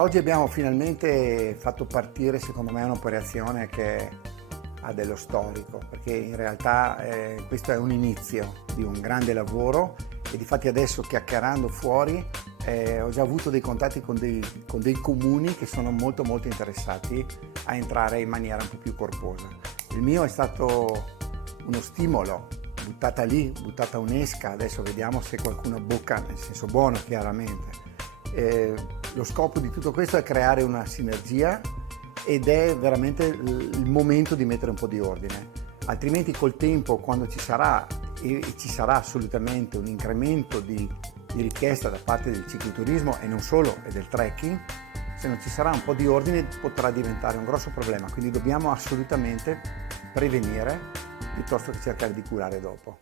Oggi abbiamo finalmente fatto partire, secondo me, un'operazione che ha dello storico, perché in realtà questo è un inizio di un grande lavoro e difatti adesso, chiacchierando fuori, ho già avuto dei contatti con dei comuni che sono molto interessati a entrare in maniera un po' più corposa. Il mio è stato uno stimolo, buttata lì, buttata un'esca, adesso vediamo se qualcuno bocca, nel senso buono chiaramente. Lo scopo di tutto questo è creare una sinergia ed è veramente il momento di mettere un po' di ordine, altrimenti col tempo, quando ci sarà, e ci sarà assolutamente un incremento di richiesta da parte del cicloturismo e non solo, e del trekking, se non ci sarà un po' di ordine potrà diventare un grosso problema, quindi dobbiamo assolutamente prevenire piuttosto che cercare di curare dopo.